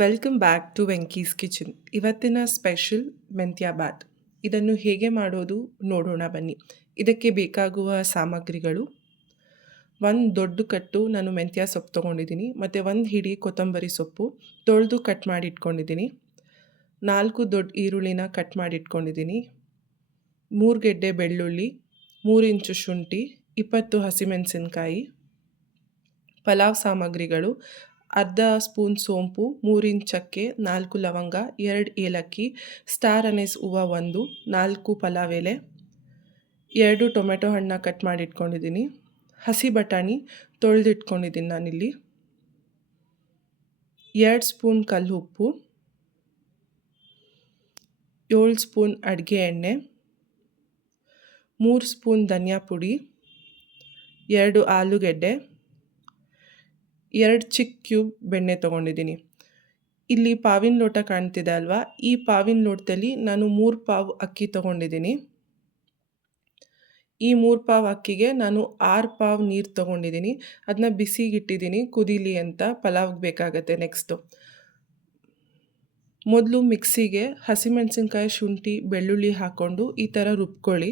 Welcome back to Venky's kitchen. ಇವತ್ತಿನ special ಮೆಂತ್ಯ ಬಾತ್. ಇದನ್ನು ಹೇಗೆ ಮಾಡೋದು ನೋಡೋಣ ಬನ್ನಿ. ಇದಕ್ಕೆ ಬೇಕಾಗುವ ಸಾಮಗ್ರಿಗಳು: ಒಂದು ದೊಡ್ಡ ಕಟ್ಟು ನಾನು ಮೆಂತ್ಯ ಸೊಪ್ಪು ತೊಗೊಂಡಿದ್ದೀನಿ, ಮತ್ತು ಒಂದು ಹಿಡಿ ಕೊತ್ತಂಬರಿ ಸೊಪ್ಪು ತೊಳೆದು ಕಟ್ ಮಾಡಿ ಇಟ್ಕೊಂಡಿದ್ದೀನಿ. 4 ದೊಡ್ಡ ಈರುಳ್ಳಿನ ಕಟ್ ಮಾಡಿ ಇಟ್ಕೊಂಡಿದ್ದೀನಿ. 3 ಗೆಡ್ಡೆ ಬೆಳ್ಳುಳ್ಳಿ, 3 ಇಂಚು ಶುಂಠಿ, 20 ಹಸಿಮೆಣಸಿನ್ಕಾಯಿ. ಪಲಾವ್ ಸಾಮಗ್ರಿಗಳು: ಅರ್ಧ ಸ್ಪೂನ್ ಸೋಂಪು, 3 ಇಂಚ್ ಚಕ್ಕೆ, 4 ಲವಂಗ, 2 ಏಲಕ್ಕಿ, ಸ್ಟಾರ್ ಅನೀಸ್ ಹೂವು 1, 4 ಪಲಾವ್ ಎಲೆ, 2 ಟೊಮೆಟೊ ಹಣ್ಣನ್ನ ಕಟ್ ಮಾಡಿ ಇಟ್ಕೊಂಡಿದ್ದೀನಿ. ಹಸಿ ಬಟಾಣಿ ತೊಳೆದಿಟ್ಕೊಂಡಿದ್ದೀನಿ ನಾನಿಲ್ಲಿ. 2 ಸ್ಪೂನ್ ಕಲ್ಲು ಉಪ್ಪು, 7 ಸ್ಪೂನ್ ಅಡುಗೆ ಎಣ್ಣೆ, 3 ಸ್ಪೂನ್ ಧನಿಯಾ ಪುಡಿ, 2 ಆಲೂಗೆಡ್ಡೆ, 2 ಚಿಕ್ಕ ಕ್ಯೂಬ್ ಬೆಣ್ಣೆ ತೊಗೊಂಡಿದ್ದೀನಿ. ಇಲ್ಲಿ ಪಾವಿನ ಲೋಟ ಕಾಣ್ತಿದೆ ಅಲ್ವಾ, ಈ ಪಾವಿನ ಲೋಟದಲ್ಲಿ ನಾನು 3 ಪಾವ್ ಅಕ್ಕಿ ತೊಗೊಂಡಿದ್ದೀನಿ. ಈ 3 ಪಾವ್ ಅಕ್ಕಿಗೆ ನಾನು 6 ಪಾವ್ ನೀರು ತೊಗೊಂಡಿದ್ದೀನಿ. ಅದನ್ನ ಬಿಸಿಗಿಟ್ಟಿದ್ದೀನಿ ಕುದೀಲಿ ಅಂತ, ಪಲಾವ್ಗೆ ಬೇಕಾಗತ್ತೆ. ನೆಕ್ಸ್ಟು ಮೊದಲು ಮಿಕ್ಸಿಗೆ ಹಸಿಮೆಣಸಿನ್ಕಾಯಿ, ಶುಂಠಿ, ಬೆಳ್ಳುಳ್ಳಿ ಹಾಕ್ಕೊಂಡು ಈ ಥರ ರುಬ್ಕೊಳ್ಳಿ.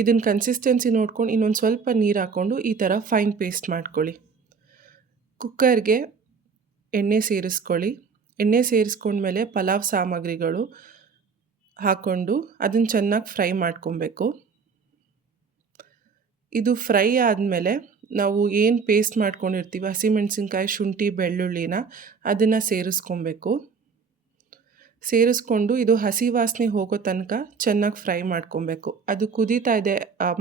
ಇದನ್ನ ಕನ್ಸಿಸ್ಟೆನ್ಸಿ ನೋಡ್ಕೊಂಡು ಇನ್ನೊಂದು ಸ್ವಲ್ಪ ನೀರು ಹಾಕ್ಕೊಂಡು ಈ ಥರ ಫೈನ್ ಪೇಸ್ಟ್ ಮಾಡ್ಕೊಳ್ಳಿ. ಕುಕ್ಕರ್ಗೆ ಎಣ್ಣೆ ಸೇರಿಸ್ಕೊಳ್ಳಿ. ಎಣ್ಣೆ ಸೇರಿಸ್ಕೊಂಡ್ಮೇಲೆ ಪಲಾವ್ ಸಾಮಗ್ರಿಗಳು ಹಾಕ್ಕೊಂಡು ಅದನ್ನು ಚೆನ್ನಾಗಿ ಫ್ರೈ ಮಾಡ್ಕೊಬೇಕು. ಇದು ಫ್ರೈ ಆದಮೇಲೆ ನಾವು ಏನು ಪೇಸ್ಟ್ ಮಾಡ್ಕೊಂಡಿರ್ತೀವಿ ಹಸಿಮೆಣಸಿನ್ಕಾಯಿ, ಶುಂಠಿ, ಬೆಳ್ಳುಳ್ಳಿನ ಅದನ್ನು ಸೇರಿಸ್ಕೊಬೇಕು. ಸೇರಿಸ್ಕೊಂಡು ಇದು ಹಸಿ ವಾಸನೆ ಹೋಗೋ ತನಕ ಚೆನ್ನಾಗಿ ಫ್ರೈ ಮಾಡ್ಕೊಬೇಕು. ಅದು ಕುದೀತಾ ಇದೆ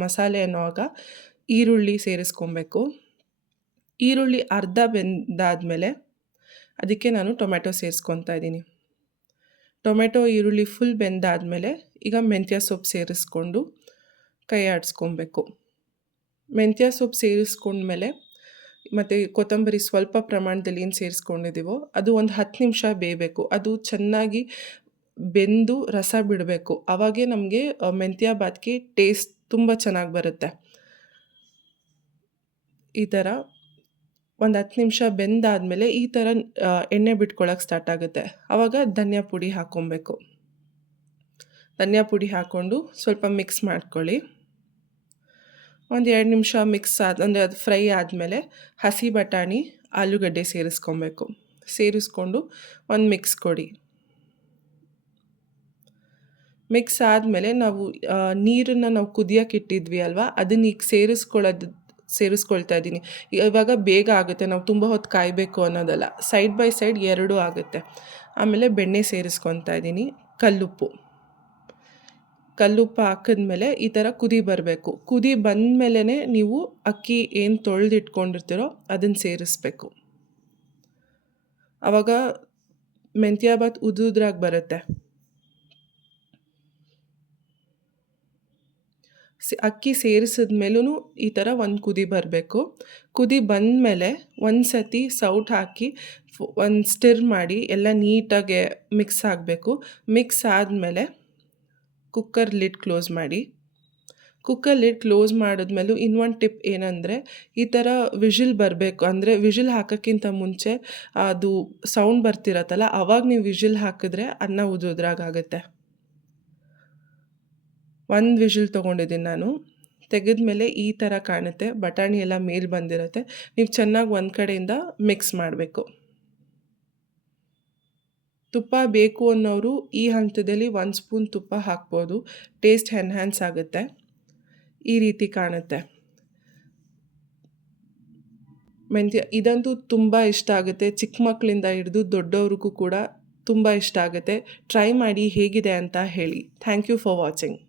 ಮಸಾಲೆ ಅನ್ನೋವಾಗ ಈರುಳ್ಳಿ ಸೇರಿಸ್ಕೊಬೇಕು. ಈರುಳ್ಳಿ ಅರ್ಧ ಬೆಂದಾದಮೇಲೆ ಅದಕ್ಕೆ ನಾನು ಟೊಮೆಟೊ ಸೇರಿಸ್ಕೊತಾ ಇದ್ದೀನಿ. ಟೊಮೆಟೊ, ಈರುಳ್ಳಿ ಫುಲ್ ಬೆಂದಾದಮೇಲೆ ಈಗ ಮೆಂತ್ಯ ಸೊಪ್ಪು ಸೇರಿಸ್ಕೊಂಡು ಕೈ ಆಡಿಸ್ಕೊಬೇಕು. ಮೆಂತ್ಯ ಸೊಪ್ಪು ಸೇರಿಸ್ಕೊಂಡ್ಮೇಲೆ ಮತ್ತು ಕೊತ್ತಂಬರಿ ಸ್ವಲ್ಪ ಪ್ರಮಾಣದಲ್ಲಿ ಏನು ಸೇರಿಸ್ಕೊಂಡಿದ್ದೀವೋ ಅದು ಒಂದು 10 ನಿಮಿಷ ಬೇಯಬೇಕು. ಅದು ಚೆನ್ನಾಗಿ ಬೆಂದು ರಸ ಬಿಡಬೇಕು. ಆವಾಗೇ ನಮಗೆ ಮೆಂತ್ಯ ಬಾತ್ಗೆ ಟೇಸ್ಟ್ ತುಂಬ ಚೆನ್ನಾಗಿ ಬರುತ್ತೆ. ಈ ಥರ ಒಂದು 10 ನಿಮಿಷ ಬೆಂದಾದಮೇಲೆ ಈ ಥರ ಎಣ್ಣೆ ಬಿಟ್ಕೊಳ್ಳೋಕೆ ಸ್ಟಾರ್ಟ್ ಆಗುತ್ತೆ. ಆವಾಗ ಧನಿಯಾ ಪುಡಿ ಹಾಕ್ಕೊಬೇಕು. ಧನಿಯಾ ಪುಡಿ ಹಾಕ್ಕೊಂಡು ಸ್ವಲ್ಪ ಮಿಕ್ಸ್ ಮಾಡ್ಕೊಳ್ಳಿ. ಒಂದು 2 ನಿಮಿಷ ಮಿಕ್ಸ್ ಅಂದರೆ ಅದು ಫ್ರೈ ಆದಮೇಲೆ ಹಸಿ ಬಟಾಣಿ, ಆಲೂಗಡ್ಡೆ ಸೇರಿಸ್ಕೊಬೇಕು. ಸೇರಿಸ್ಕೊಂಡು ಒಂದು ಮಿಕ್ಸ್ ಕೊಡಿ. ಮಿಕ್ಸ್ ಆದಮೇಲೆ ನಾವು ನೀರನ್ನು ನಾವು ಕುದಿಯೋಕೆ ಇಟ್ಟಿದ್ವಿ ಅಲ್ವಾ, ಅದನ್ನ ಈಗ ಸೇರಿಸ್ಕೊಳ್ತಾ ಇದ್ದೀನಿ. ಇವಾಗ ಬೇಗ ಆಗುತ್ತೆ, ನಾವು ತುಂಬ ಹೊತ್ತು ಕಾಯಬೇಕು ಅನ್ನೋದಲ್ಲ, ಸೈಡ್ ಬೈ ಸೈಡ್ ಎರಡೂ ಆಗುತ್ತೆ. ಆಮೇಲೆ ಬೆಣ್ಣೆ ಸೇರಿಸ್ಕೊತಾ ಇದ್ದೀನಿ. ಕಲ್ಲುಪ್ಪು ಹಾಕಿದ್ಮೇಲೆ ಈ ಥರ ಕುದಿ ಬರಬೇಕು. ಕುದಿ ಬಂದಮೇಲೆ ನೀವು ಅಕ್ಕಿ ಏನು ತೊಳೆದಿಟ್ಕೊಂಡಿರ್ತೀರೋ ಅದನ್ನು ಸೇರಿಸ್ಬೇಕು. ಆವಾಗ ಮೆಂತ್ಯ ಬಾತ್ ಉದುದ್ರಾಗಿ ಬರುತ್ತೆ. ಅಕ್ಕಿ ಸೇರಿಸಿದ ಮೇಲೂ ಈ ಥರ ಒಂದು ಕುದಿ ಬರಬೇಕು. ಕುದಿ ಬಂದಮೇಲೆ ಒಂದು ಸತಿ ಸೌಟ್ ಹಾಕಿ ಒಂದು ಸ್ಟಿರ್ ಮಾಡಿ ಎಲ್ಲ ನೀಟಾಗಿ ಮಿಕ್ಸ್ ಆಗಬೇಕು. ಮಿಕ್ಸ್ ಆದಮೇಲೆ ಕುಕ್ಕರ್ ಲಿಡ್ ಕ್ಲೋಸ್ ಮಾಡಿ. ಕುಕ್ಕರ್ ಲಿಡ್ ಕ್ಲೋಸ್ ಮಾಡಿದ್ಮೇಲೂ ಇನ್ನೊಂದು ಟಿಪ್ ಏನಂದರೆ, ಈ ಥರ ವಿಷಿಲ್ ಬರಬೇಕು. ಅಂದರೆ ವಿಷಿಲ್ ಹಾಕೋಕ್ಕಿಂತ ಮುಂಚೆ ಅದು ಸೌಂಡ್ ಬರ್ತಿರತ್ತಲ್ಲ, ಆವಾಗ ನೀವು ವಿಷಿಲ್ ಹಾಕಿದ್ರೆ ಅನ್ನ ಉದುದ್ರಾಗುತ್ತೆ. 1 ವಿಷಿಲ್ ತೊಗೊಂಡಿದ್ದೀನಿ ನಾನು. ತೆಗೆದ್ಮೇಲೆ ಈ ಥರ ಕಾಣುತ್ತೆ, ಬಟಾಣಿ ಎಲ್ಲ ಮೇಲೆ ಬಂದಿರುತ್ತೆ. ನೀವು ಚೆನ್ನಾಗಿ ಒಂದು ಕಡೆಯಿಂದ ಮಿಕ್ಸ್ ಮಾಡಬೇಕು. ತುಪ್ಪ ಬೇಕು ಅನ್ನೋರು ಈ ಹಂತದಲ್ಲಿ 1 ಸ್ಪೂನ್ ತುಪ್ಪ ಹಾಕ್ಬೋದು, ಟೇಸ್ಟ್ ಎನ್ಹ್ಯಾನ್ಸ್ ಆಗುತ್ತೆ. ಈ ರೀತಿ ಕಾಣುತ್ತೆ ಮೆಂತ್ಯ. ಇದಂತೂ ತುಂಬ ಇಷ್ಟ ಆಗುತ್ತೆ, ಚಿಕ್ಕ ಮಕ್ಕಳಿಂದ ಹಿಡಿದು ದೊಡ್ಡವ್ರಿಗೂ ಕೂಡ ತುಂಬ ಇಷ್ಟ ಆಗುತ್ತೆ. ಟ್ರೈ ಮಾಡಿ ಹೇಗಿದೆ ಅಂತ ಹೇಳಿ. Thank you for watching.